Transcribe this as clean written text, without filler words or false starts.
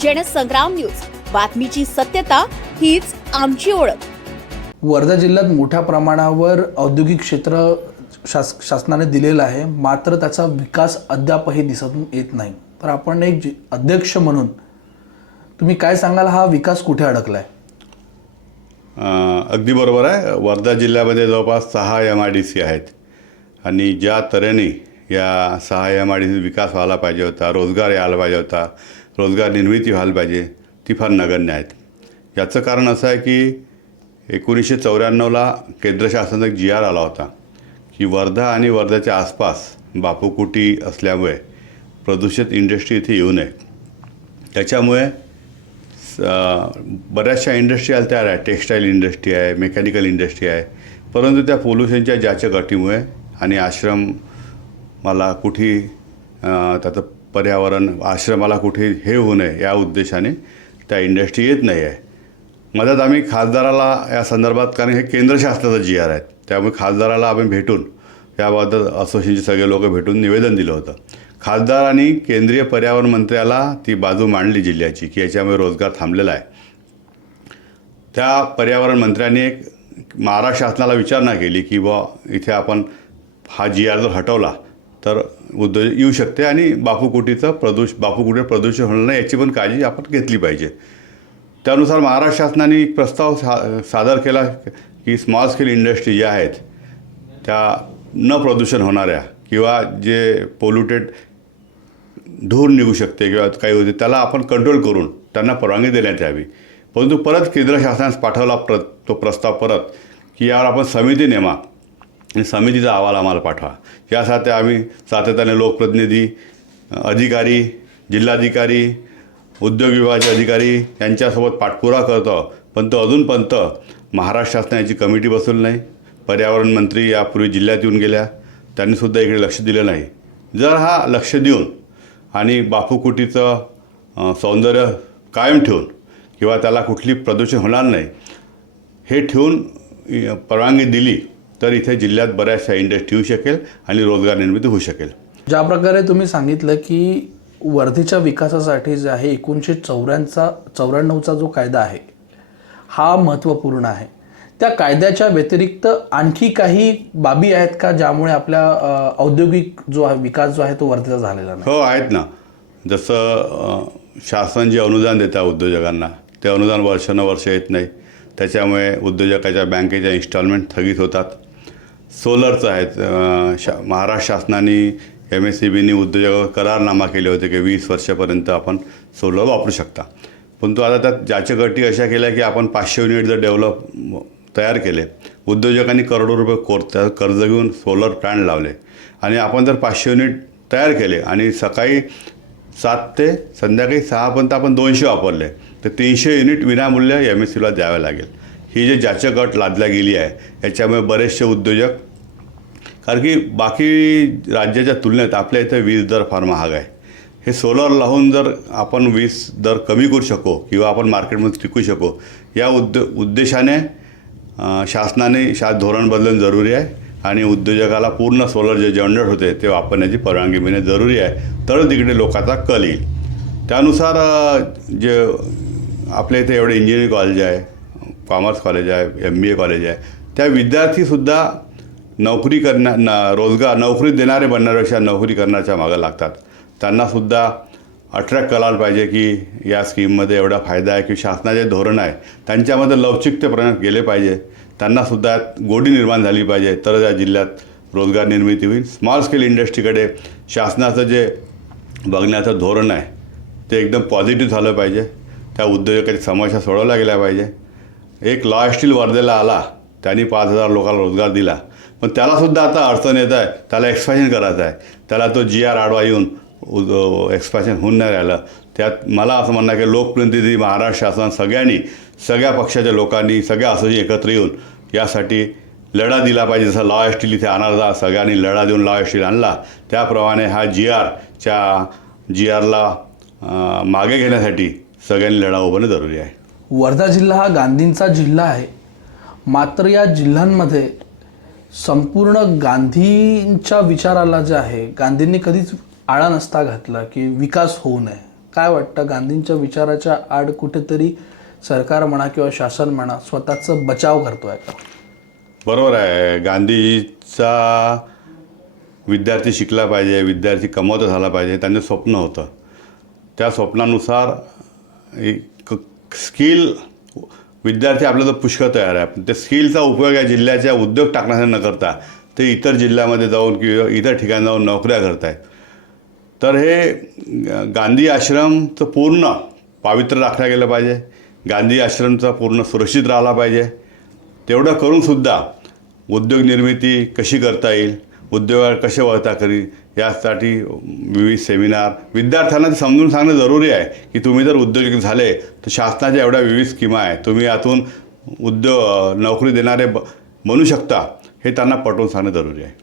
Jansangram news, बातमीची सत्यता हीच आमची ओळख। वर्धा जिल्ह्यात मोठ्या प्रमाणावर औद्योगिक क्षेत्र शासनाने दिलेलं आहे, मात्र त्याचा विकास अद्यापही दिसून येत नाही। तर आपण एक अध्यक्ष म्हणून तुम्ही काय सांगाल, हा विकास कुठे अडकलाय? अगदी बरोबर आहे। वर्धा जिल्ह्यामध्ये जवळपास 6 MIDC आहेत आणि ज्या तऱ्हेने या 6 MIDC विकास व्हायला पाहिजे होता, रोजगार यायला पाहिजे होता, रोजगार निर्मिती व्हायला पाहिजे, ती फार नगण्य आहेत। याचं कारण असं आहे की 1994ला केंद्र शासनाचा एक GR आला होता की वर्धा आणि वर्धाच्या आसपास बापूकुटी असल्यामुळे प्रदूषित इंडस्ट्री इथे येऊ नये। त्याच्यामुळे बऱ्याचशा इंडस्ट्री आल्या तयार आहे, टेक्स्टाईल इंडस्ट्री आहे, मेकॅनिकल इंडस्ट्री आहे, परंतु त्या पोल्युशनच्या ज्याच्या गटीमुळे आणि आश्रमाला कुठे त्याचं पर्यावरण आश्रमाला कुठे हे होऊ नये या उद्देशाने त्या इंडस्ट्री येत नाही आहे। मदत आम्ही खासदाराला या संदर्भात, कारण हे केंद्र शासनाचं GR आहे, त्यामुळे खासदाराला आम्ही भेटून याबद्दल असोसिएशनचे सगळे लोक भेटून निवेदन दिलं होतं। खासदारांनी केंद्रीय पर्यावरण मंत्र्याला ती बाजू मांडली जिल्ह्याची की याच्यामुळे रोजगार थांबलेला आहे। त्या पर्यावरण मंत्र्यांनी एक महाराष्ट्र शासनाला विचारणा केली की इथे आपण हा GR जर हटवला तर उद्योग येऊ शकते आणि बापूकुटीचं बापूकुटीवर प्रदूषण होणार नाही याची पण काळजी आपण घेतली पाहिजे। त्यानुसार महाराष्ट्र शासनाने एक प्रस्ताव सादर केला की स्मॉल स्केल इंडस्ट्री ज्या आहेत त्या न प्रदूषण होणाऱ्या किंवा जे पोल्युटेड धूर निघू शकते किंवा काही होते त्याला आपण कंट्रोल करून त्यांना परवानगी देण्यात यावी। परंतु परत केंद्र शासनास पाठवला तो प्रस्ताव परत की यावर आपण समिती नेमा आणि समितीचा अहवाल आम्हाला पाठवा। यासाठी आम्ही सातत्याने लोकप्रतिनिधी, अधिकारी, जिल्हाधिकारी, उद्योग विभागाचे अधिकारी यांच्यासोबत पाठपुरावा करतो, पण तो अजूनपर्यंत महाराष्ट्र शासनाने याची कमिटी बसवली नाही। पर्यावरण मंत्री यापूर्वी जिल्ह्यात येऊन गेल्या, त्यांनीसुद्धा इकडे लक्ष दिलं नाही। जर हा लक्ष देऊन आणि बापूकुटीचं सौंदर्य कायम ठेवून किंवा त्याला कुठली प्रदूषण होणार नाही हे ठेवून परवानगी दिली तर इथे जिल्ह्यात बऱ्याचशा इंडस्ट्री येऊ शकेल आणि रोजगार निर्मिती होऊ शकेल। ज्या प्रकारे तुम्ही सांगितलं की वर्धेच्या विकासासाठी जे आहे 1994चा जो कायदा आहे हा महत्त्वपूर्ण आहे, त्या कायद्याच्या व्यतिरिक्त आणखी काही बाबी आहेत का ज्यामुळे आपल्या औद्योगिक जो विकास जो आहे तो वर्धेचा झालेला नाही? हो आहेत ना। जसं शासन जे अनुदान देतं उद्योजकांना ते अनुदान वर्षानुवर्ष येत नाही, त्याच्यामुळे उद्योजकाच्या बँकेच्या इन्स्टॉलमेंट थकीत होतात। सोलरचं आहेत, महाराष्ट्र शासनाने MSEBनी उद्योजकावर करारनामा केले होते की 20 वर्षापर्यंत आपण सोलर वापरू शकता, परंतु आता त्यात ज्याच्या गटी अशा केल्या की आपण 500 युनिट जर तयार केले, उद्योजकांनी करोडो रुपये कर्ज घेऊन सोलर प्लॅन्ट लावले आणि आपण जर 500 युनिट तयार केले आणि सकाळी 7 ते संध्याकाळी 6 पर्यंत आपण 200 वापरले तर 300 युनिट विनामूल्य MSEBला द्यावे लागेल। ही जे ज्याच्या गट लादल्या गेली आहे याच्यामुळे बरेचसे उद्योजक, कारण की बाकी राज्याच्या तुलनेत आपल्या इथे वीज दर फार महाग आहे, हे सोलर लावून जर आपण वीज दर कमी करू शकू किंवा आपण मार्केटमध्ये टिकू शकू या उद्देशाने शासनाने धोरण बदलणं जरुरी आहे आणि उद्योजकाला पूर्ण सोलर जे जनरेट होते ते वापरण्याची परवानगी मिळणे जरुरी आहे, तर तिकडे लोकांचा कल येईल। त्यानुसार जे आपल्या इथे एवढे इंजिनिअरिंग कॉलेज आहे, कॉमर्स कॉलेज आहे, MBA कॉलेज आहे, त्या विद्यार्थीसुद्धा नोकरी नोकरी देणारे बनण्यापेक्षा नोकरी करण्याच्या मागं लागतात। त्यांनासुद्धा अट्रॅक्ट करायला पाहिजे की या स्कीममध्ये एवढा फायदा आहे की शासनाचे धोरण आहे त्यांच्यामध्ये लवचिकतेपर्यंत गेले पाहिजे, त्यांनासुद्धा गोडी निर्माण झाली पाहिजे, तर या जिल्ह्यात रोजगार निर्मिती होईल। स्मॉल स्केल इंडस्ट्रीकडे शासनाचं जे बघण्याचं धोरण आहे ते एकदम पॉझिटिव्ह झालं पाहिजे, त्या उद्योजकाची समस्या सोडवल्या गेल्या पाहिजे। एक लॉ स्टील वर्धेला आला, त्यांनी 5000 लोकांना रोजगार दिला, पण त्यालासुद्धा आता अडचण येत आहे, त्याला एक्सपान्शन करायचं आहे, त्याला तो GR आडवा येऊन एक्सपान्शन होऊन नाही राहिलं। त्यात मला असं म्हणणं आहे की लोकप्रतिनिधी, महाराष्ट्र शासन सगळ्यांनी, सगळ्या पक्षाच्या लोकांनी, सगळ्या असोसिएशन एकत्र येऊन यासाठी लढा दिला पाहिजे। जसं लॉ स्टील इथे आणला, सगळ्यांनी लढा देऊन लॉ स्टील आणला, त्याप्रमाणे हा GRला मागे घेण्यासाठी सगळ्यांनी लढा उभारणे जरुरी आहे। वर्धा जिल्हा हा गांधींचा जिल्हा आहे, मात्र या जिल्ह्यांमध्ये संपूर्ण गांधींच्या विचाराला जे आहे गांधींनी कधीच आळा नसता घातला की विकास होऊ नये, काय वाटतं, गांधींच्या विचाराच्या आड कुठेतरी सरकार म्हणा किंवा शासन म्हणा स्वतःचं बचाव करतो आहे का? बरोबर आहे. गांधीजीचा विद्यार्थी शिकला पाहिजे, विद्यार्थी कमवता झाला पाहिजे, त्यांचं स्वप्न होतं. त्या स्वप्नानुसार एक स्किल विद्यार्थी आपल्याला पुष्कळ तयार आहे, पण त्या स्किलचा उपयोग या जिल्ह्याच्या उद्योग टाकण्यासाठी न करता ते इतर जिल्ह्यामध्ये जाऊन किंवा इतर ठिकाणी जाऊन नोकऱ्या करत आहेत. तर हे गांधी आश्रमचं पूर्ण पावित्र्य राखलं गेलं पाहिजे, गांधी आश्रमचा पूर्ण सुरक्षित राहिला पाहिजे. तेवढं करूनसुद्धा उद्योग निर्मिती कशी करता येईल, उद्योगाला कसे वळता करी, यासाठी विविध सेमिनार विद्यार्थ्यांना ते समजून सांगणं जरुरी आहे की तुम्ही जर उद्योजक झाले तर शासनाच्या एवढ्या विविध स्कीमा आहेत, तुम्ही यातून नोकरी देणारे बनू शकता, हे त्यांना पटवून सांगणं जरुरी आहे.